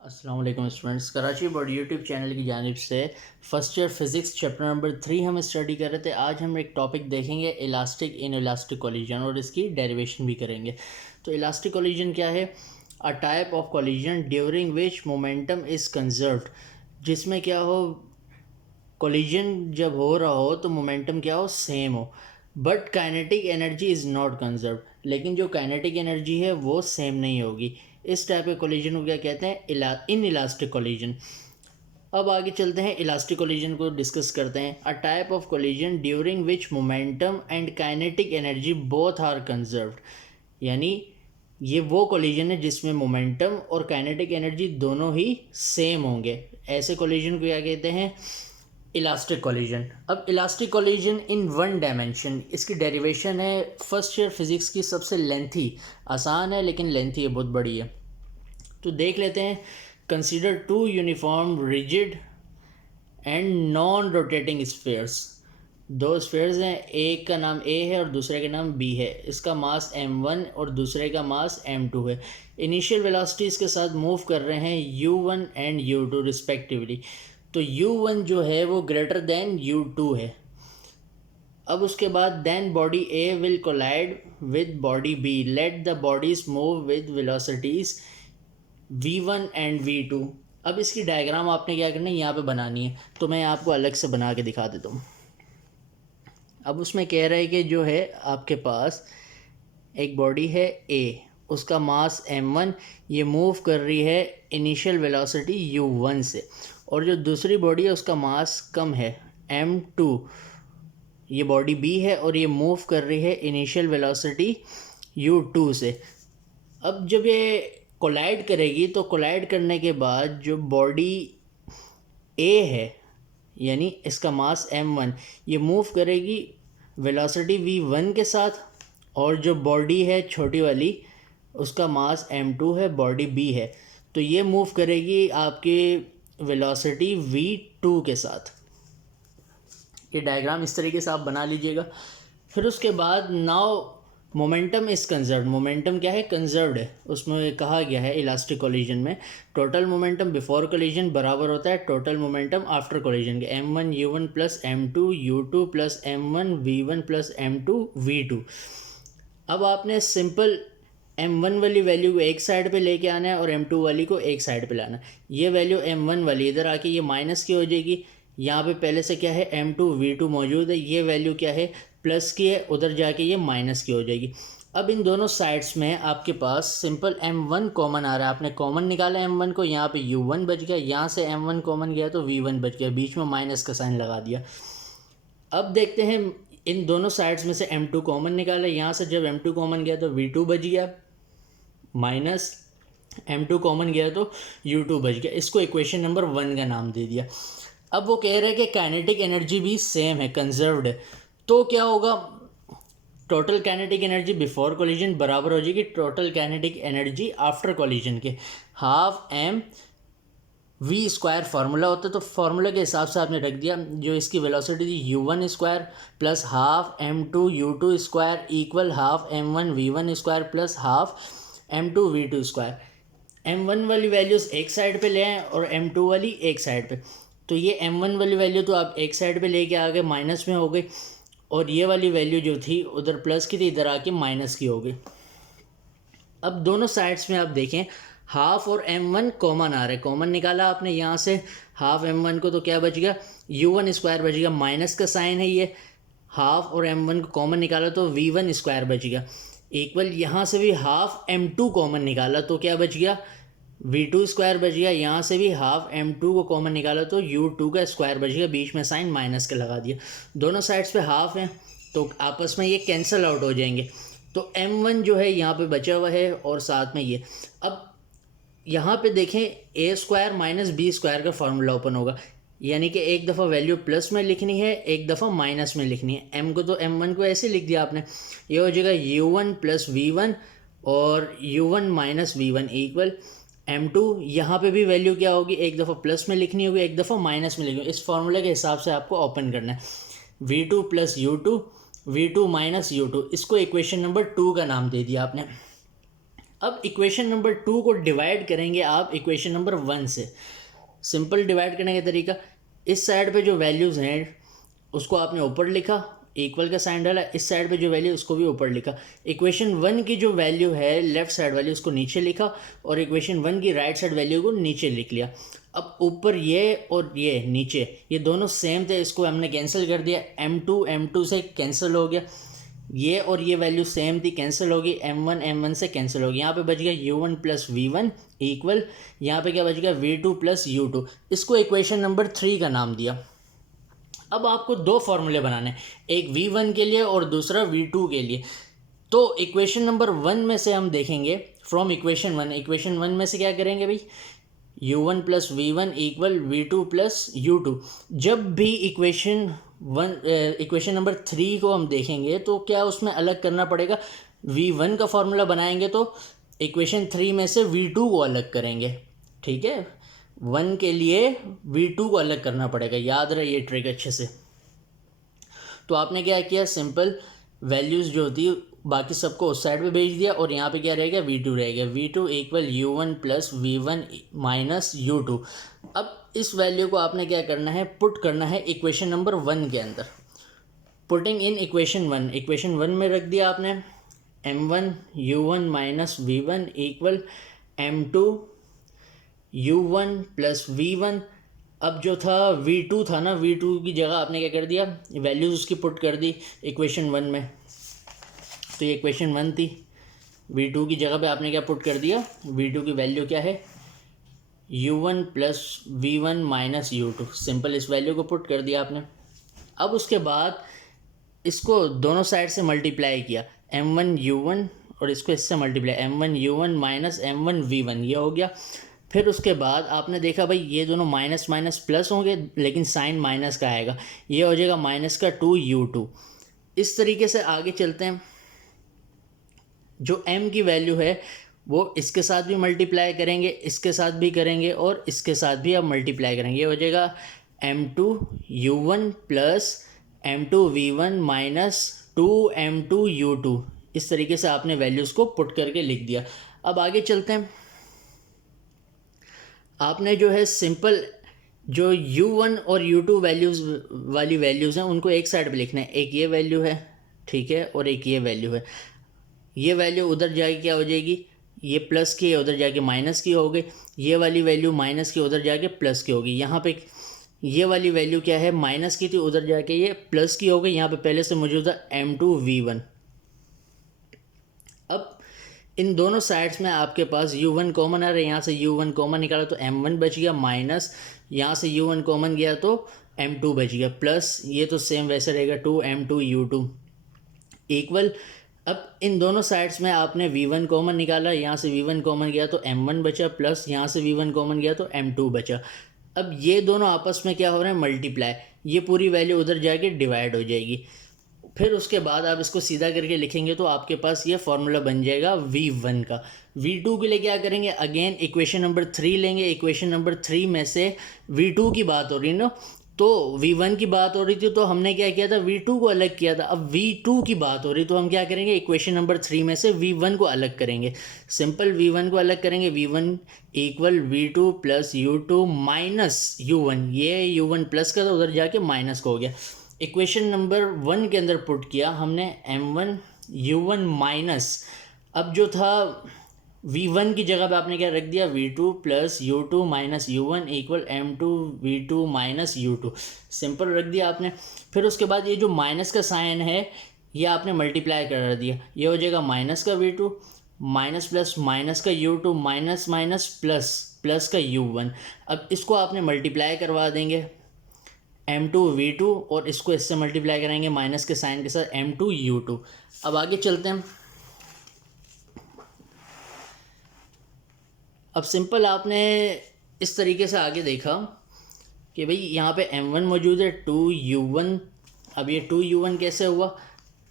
अस्सलाम वालेकुम students, Karachi board YouTube channel की जानिब से first year physics chapter number 3 हम स्टडी कर रहे थे। आज हम एक टॉपिक देखेंगे इलास्टिक इन इलास्टिक कोलिजन और इसकी डेरिवेशन भी करेंगे। तो इलास्टिक कोलिजन क्या है? अ type of collision during which momentum is conserved, जिसमें क्या हो, कोलिजन जब हो रहा हो तो मोमेंटम क्या हो, सेम हो, but kinetic energy is not conserve, लेकिन जो काइनेटिक एनर्जी है वो सेम नहीं होगी। इस टाइप के कोलिजन को क्या कहते हैं? In elastic collision. अब आगे चलते हैं, इलास्टिक कोलिजन को डिस्कस करते हैं। A type of collision during which momentum and kinetic energy both are conserved, यानी ये वो कोलिजन है जिसमें मोमेंटम और काइनेटिक एनर्जी दोनों ही सेम होंगे। ऐसे कोलिजन को क्या कहते हैं? Elastic collision. अब elastic collision in one dimension, इसकी डेरिवेशन है फर्स्ट ईयर फिज़िक्स की सबसे लेंथी, आसान है लेकिन लेंथी है, बहुत बड़ी है। तो देख लेते हैं। Consider two uniform rigid and non rotating spheres. दो स्फेयर्स हैं, एक का नाम ए है और दूसरे का नाम बी है। इसका मास m1 और दूसरे का मास m2 है। इनिशियल वेलोसिटीज़ के साथ मूव कर रहे हैं u1 एंड u2 रिस्पेक्टिवली। तो u1 जो है वो ग्रेटर देन u2 है। अब उसके बाद then body A will collide with body B, let the bodies move with velocities v1 and v2। अब इसकी डायग्राम आपने क्या करना है, यहाँ पे बनानी है, तो मैं आपको अलग से बना के दिखा देता हूँ। अब उसमें कह रहा है कि जो है आपके पास एक बॉडी है ए, उसका मास m1, ये मूव कर रही है इनिशियल वेलोसिटी u1 से, और जो दूसरी बॉडी है उसका मास कम है m2, ये बॉडी बी है और ये मूव कर रही है इनिशियल वेलोसिटी u2 से। अब जब ये कोलाइड करेगी तो कोलाइड करने के बाद जो बॉडी ए है, यानी इसका मास m1, ये मूव करेगी वेलोसिटी v1 के साथ, और जो बॉडी है छोटी वाली उसका मास m2 है, बॉडी b है, तो ये मूव करेगी आपकी वेलोसिटी v2 के साथ। ये डायग्राम इस तरीके से आप बना लीजिएगा। फिर उसके बाद now momentum is conserved. Momentum क्या है? कंजर्व्ड है। उसमें कहा गया है इलास्टिक कोलिजन में टोटल मोमेंटम बिफोर कोलिजन बराबर होता है टोटल मोमेंटम आफ्टर कोलिजन के, m1 u1 plus m2 u2 plus m1 v1 plus m2 v2। अब आपने सिंपल m1 वाली वैल्यू को एक साइड पे लेके आना है और m2 वाली को एक साइड पे लाना है। ये वैल्यू m1 वाली इधर आके ये माइनस की हो जाएगी। यहाँ पे पहले से क्या है, m2 v2 मौजूद है, ये वैल्यू क्या है, प्लस की है, उधर जाके ये माइनस की हो जाएगी। अब इन दोनों साइड्स में आपके पास सिंपल m1 कॉमन आ रहा है, आपने कॉमन निकाला m1 को, यहाँ पे u1 बच गया, यहाँ से m1 कॉमन गया तो v1 बच गया, बीच में माइनस का साइन लगा दिया। अब देखते हैं, इन दोनों साइड्स में से m2 कॉमन निकाला, यहाँ से जब m2 कॉमन गया तो v2 बच गया, माइनस m2 कॉमन गया तो u2 बच गया। इसको इक्वेशन नंबर 1 का नाम दे दिया। अब वो कह रहे हैं कि काइनेटिक एनर्जी भी सेम है, कंजर्व्ड है, तो क्या होगा, total kinetic energy before collision बराबर हो जाएगी total kinetic energy after collision के, half m v square formula होता है, तो फार्मूला के हिसाब से आपने रख दिया। जो इसकी वेलोसिटी थी u1 square plus half m2 u2 square equal half m1 v1 square plus half m2 v2 square. m1 वाली वैल्यूज़ एक साइड पे ले आए और m2 वाली एक साइड पे, तो ये m1 वाली वैल्यू तो आप एक साइड पे लेके आ गए, माइनस में हो गई, और ये वाली वैल्यू जो थी उधर प्लस की थी, इधर आके माइनस की हो गई। अब दोनों साइड्स में आप देखें हाफ और m1 कॉमन आ रहा है, कॉमन निकाला आपने यहाँ से हाफ m1 को, तो क्या बच गया, u1 स्क्वायर बच गया, माइनस का साइन है ये, हाफ और m1 को कॉमन निकाला तो v1 स्क्वायर बच गया, इक्वल यहाँ से भी हाफ m2 कॉमन निकाला तो क्या बच गया, v2 स्क्वायर बच गया, यहाँ से भी हाफ m2 को कॉमन निकाला तो u2 का स्क्वायर बच गया, बीच में साइन माइनस का लगा दिया। दोनों साइड्स पे हाफ हैं तो आपस में ये कैंसिल आउट हो जाएंगे, तो m1 जो है यहाँ पे बचा हुआ है और साथ में ये। अब यहाँ पे देखें a square minus B square का फार्मूला ओपन होगा, यानी कि एक दफ़ा वैल्यू प्लस में लिखनी है, एक दफ़ा माइनस में लिखनी है। m को तो m1 को ऐसे लिख दिया आपने, ये हो जाएगा u1 प्लस v1 और u1 minus v1 equal m2। यहाँ पे भी वैल्यू क्या होगी, एक दफ़ा प्लस में लिखनी होगी, एक दफ़ा माइनस में लिखनी होगी। इस फार्मूले के हिसाब से आपको ओपन करना है, v2 plus u2 v2 minus u2, इसको इक्वेशन नंबर 2 का नाम दे दिया आपने। अब इक्वेशन नंबर 2 को डिवाइड करेंगे आप इक्वेशन नंबर 1 से। सिंपल डिवाइड करने का तरीका, इस साइड पे जो वैल्यूज़ हैं उसको आपने ऊपर लिखा, इक्वल का साइन डाला, इस साइड पे जो वैल्यू उसको भी ऊपर लिखा। इक्वेशन 1 की जो वैल्यू है लेफ्ट साइड वाली उसको नीचे लिखा और इक्वेशन 1 की राइट साइड वैल्यू को नीचे लिख लिया। अब ऊपर ये और ये नीचे ये दोनों सेम थे, इसको हमने कैंसिल कर दिया, m2 से कैंसिल हो गया, ये और ये वैल्यू सेम थी कैंसिल होगी, m1 से कैंसिल होगी। यहाँ पे बच गया u1 प्लस v1 इक्वल, यहाँ पे क्या बच गया v2 प्लस u2। इसको इक्वेशन नंबर 3 का नाम दिया। अब आपको दो फॉर्मूले बनाने, एक v1 के लिए और दूसरा v2 के लिए। तो इक्वेशन नंबर 1 में से हम देखेंगे फ्रॉम इक्वेशन 1 में से क्या करेंगे भाई, u1 plus v1 equal v2 plus u2। जब भी इक्वेशन नंबर 3 को हम देखेंगे तो क्या उसमें अलग करना पड़ेगा, v1 का फॉर्मूला बनाएंगे तो इक्वेशन 3 में से v2 को अलग करेंगे, ठीक है। 1 के लिए v2 को अलग करना पड़ेगा, याद रहे ये ट्रिक अच्छे से। तो आपने क्या किया, सिंपल वैल्यूज़ जो होती बाकी सबको उस साइड पे भेज दिया और यहाँ पे क्या रहेगा v2 रहेगा, v2 equal u1 plus v1 minus u2। अब इस वैल्यू को आपने क्या करना है, पुट करना है इक्वेशन नंबर 1 के अंदर। पुटिंग इन इक्वेशन 1 में रख दिया आपने m1 u1 minus v1 equal m2 u1 plus v1। अब जो था v2 था ना, v2 की जगह आपने क्या कर दिया, वैल्यूज़ उसकी पुट कर दी इक्वेशन 1 में। तो ये इक्वेशन 1 थी, v2 की जगह पे आपने क्या पुट कर दिया, v2 की वैल्यू क्या है u1 plus v1 minus u2। Simple इस वैल्यू को पुट कर दिया आपने। अब उसके बाद इसको दोनों साइड से मल्टीप्लाई किया, m1 u1 और इसको इससे multiply m1 u1 minus m1 v1, ये हो गया। फिर उसके बाद आपने देखा भाई ये दोनों माइनस माइनस प्लस होंगे लेकिन साइन माइनस का आएगा, ये हो जाएगा माइनस का 2u2। इस तरीके से आगे चलते हैं। जो m की वैल्यू है वो इसके साथ भी मल्टीप्लाई करेंगे, इसके साथ भी करेंगे और इसके साथ भी अब मल्टीप्लाई करेंगे, ये हो जाएगा m2 u1 plus m2 v1 minus 2m2 u2। इस तरीके से आपने वैल्यूज़ को पुट करके लिख दिया। अब आगे चलते हैं। आपने जो है सिंपल जो u1 और u2 वैल्यूज़ वाली वैल्यूज़ हैं उनको एक साइड पे लिखना है, एक ये वैल्यू है, ठीक है, और एक ये वैल्यू है। ये वैल्यू उधर जाके क्या हो जाएगी, ये प्लस की है उधर जाके माइनस की हो गई, ये वाली वैल्यू माइनस की उधर जाके प्लस की होगी। यहाँ पे ये वाली वैल्यू क्या है, माइनस की थी उधर जाके ये प्लस की हो गई। यहाँ पे पहले से मौजूद है m2 v1। अब इन दोनों साइड्स में आपके पास u1 कॉमन आ रहा है, यहाँ से u1 कॉमन निकाला तो m1 बच गया, माइनस यहाँ से u1 कॉमन गया तो m2 बच गया, प्लस ये तो सेम वैसे रहेगा 2m2 u2 इक्वल। अब इन दोनों साइड्स में आपने v1 कॉमन निकाला, यहाँ से v1 कॉमन गया तो m1 बचा, प्लस यहाँ से v1 कॉमन गया तो m2 बचा। अब ये दोनों आपस में क्या हो रहे हैं, मल्टीप्लाई, ये पूरी वैल्यू उधर जाके डिवाइड हो जाएगी। फिर उसके बाद आप इसको सीधा करके लिखेंगे तो आपके पास ये फार्मूला बन जाएगा v1 का। v2 के लिए क्या करेंगे, अगेन इक्वेशन नंबर 3 लेंगे। इक्वेशन नंबर 3 में से v2 की बात हो रही ना, तो v1 की बात हो रही थी तो हमने क्या किया था, v2 को अलग किया था। अब v2 की बात हो रही तो हम क्या करेंगे, इक्वेशन नंबर 3 में से v1 को अलग करेंगे। सिंपल v1 को अलग करेंगे, v1 equal v2 plus u2 minus u1, ये u1 प्लस का था उधर जाके माइनस का हो गया। इक्वेशन नंबर 1 के अंदर पुट किया हमने m1 u1 माइनस, अब जो था v1 की जगह पे आपने क्या रख दिया, v2 plus u2 minus u1 equal m2 v2 minus u2, simple रख दिया आपने। फिर उसके बाद ये जो माइनस का साइन है ये आपने मल्टीप्लाई कर दिया, ये हो जाएगा माइनस का v2 माइनस प्लस माइनस का u2 minus minus plus plus का u1। अब इसको आपने मल्टीप्लाई करवा देंगे m2 v2 और इसको इससे मल्टीप्लाई करेंगे माइनस के साइन के साथ m2 u2। अब आगे चलते हैं। अब सिंपल आपने इस तरीके से आगे देखा कि भाई यहाँ पे m1 मौजूद है 2u1। अब ये 2u1 कैसे हुआ,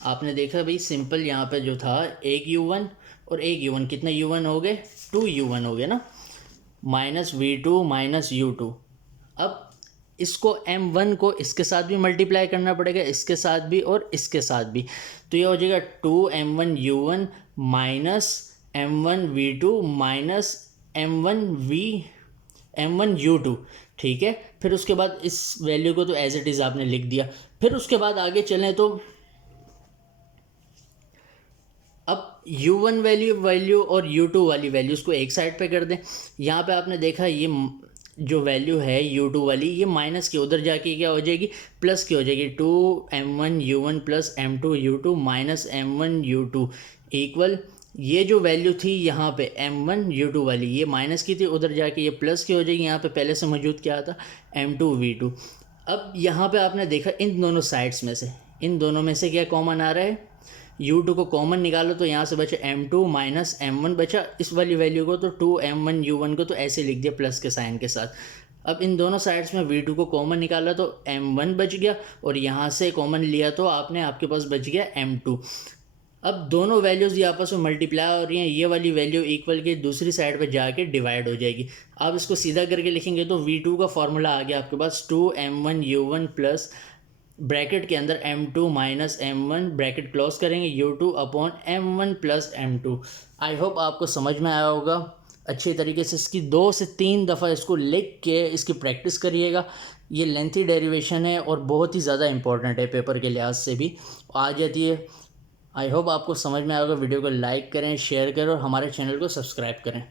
आपने देखा भाई सिंपल यहाँ पे जो था एक u1 और एक u1, कितने u1 हो गए, 2u1 हो गए ना, माइनस v2 माइनस u2। अब इसको m1 को इसके साथ भी मल्टीप्लाई करना पड़ेगा, इसके साथ भी और इसके साथ भी, तो ये हो जाएगा 2m1 u1 minus m1v2 minus m1u2, ठीक है। फिर उसके बाद इस वैल्यू को तो एज इट इज़ आपने लिख दिया। फिर उसके बाद आगे चलें तो अब u1 वैल्यू और u2 वाली वैल्यूज़ को एक साइड पे कर दें। यहाँ पे आपने देखा ये जो वैल्यू है u2 वाली, ये माइनस की उधर जाके क्या हो जाएगी, प्लस की हो जाएगी। 2m1u1 plus m2u2 minus m1u2 equal, ये जो वैल्यू थी यहाँ पे m1u2 वाली, ये माइनस की थी, उधर जाके ये प्लस की हो जाएगी। यहाँ पे पहले से मौजूद क्या था, m2v2। अब यहाँ पे आपने देखा इन दोनों साइड्स में से, इन दोनों में से क्या कॉमन आ रहा है, u2 को कॉमन निकालो तो यहाँ से बचा m2 माइनस m1 बचा। इस वाली वैल्यू को तो 2m1u1 को तो ऐसे लिख दिया प्लस के साइन के साथ। अब इन दोनों साइड्स में v2 को कॉमन निकाला तो m1 बच गया, और यहाँ से कॉमन लिया तो आपके पास बच गया m2। अब दोनों वैल्यूज़ ये आपस में मल्टीप्लाई हो रही हैं, ये वाली वैल्यू इक्वल के दूसरी साइड पे जाके डिवाइड हो जाएगी। आप इसको सीधा करके लिखेंगे तो v2 का फॉर्मूला आ गया आपके पास 2m1u1 प्लस ब्रैकेट के अंदर m2 minus m1 bracket close करेंगे u2 upon m1 plus m2। I hope आपको समझ में आया होगा। अच्छी तरीके से इसकी 2 से 3 दफ़ा इसको लिख के इसकी प्रैक्टिस करिएगा। ये लेंथी डेरिवेशन है और बहुत ही ज़्यादा इंपॉर्टेंट है, पेपर के लिहाज से भी आ जाती है। आई होप आपको समझ में आएगा। वीडियो को लाइक करें, शेयर करें और हमारे चैनल को सब्सक्राइब करें।